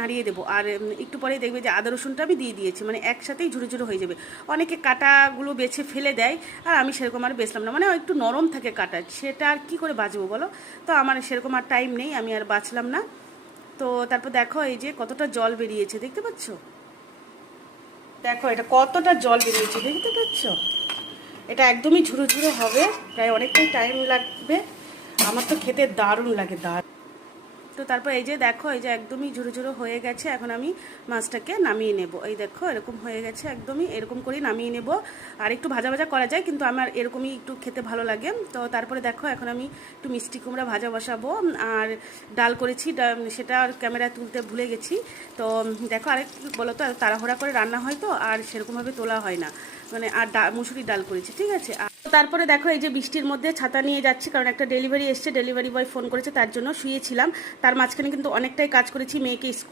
নাড়িয়ে দেবো। আর একটু পরেই দেখবে যে আদা রসুনটা আমি দিয়ে দিয়েছি, মানে একসাথেই ঝুরো ঝুরো হয়ে যাবে। অনেকে কাটাগুলো বেছে ফেলে দেয়, আর আমি সেরকম আর বেছলাম না, মানে একটু নরম থাকে কাটা, সেটা আর কী করে বাছবো বলো। তো আমার সেরকম আর টাইম নেই, আমি আর বাছলাম না। তো তারপর দেখো এই যে কতটা জল বেরিয়েছে, দেখতে পাচ্ছ? দেখো এটা কতটা জল বেরিয়েছে, দেখতে পাচ্ছ? এটা একদমই ঝুরো ঝুরো হবে, প্রায় অনেকটাই টাইম লাগবে। আমার তো খেতে দারুণ লাগে, দারুণ। তো তারপর এই যে দেখো, এই যে একদমই ঝুরো ঝুরো হয়ে গেছে। এখন আমি মাছটাকে নামিয়ে নেব। এই দেখো এরকম হয়ে গেছে, একদমই এরকম করেই নামিয়ে নেব। আর একটু ভাজা ভাজা করা যায়, কিন্তু আমার এরকমই একটু খেতে ভালো লাগে। তো তারপরে দেখো এখন আমি একটু মিষ্টি কুমড়া ভাজা বসাবো। আর ডাল করেছি, সেটা আর ক্যামেরায় তুলতে ভুলে গেছি। তো দেখো আরেক বলো তো, তাড়াহুড়া করে রান্না হয় তো আর সেরকমভাবে তোলা হয় না, মানে আর মুসুরির ডাল করেছি, ঠিক আছে। তারপরে দেখো এই যে বৃষ্টির মধ্যে ছাতা নিয়ে যাচ্ছি, কারণ একটা ডেলিভারি এসছে, ডেলিভারি বয় ফোন করেছে, তার জন্য শুয়েছিলাম। তার মাঝখানে কিন্তু অনেকটাই কাজ করেছি, মেয়েকে স্কুল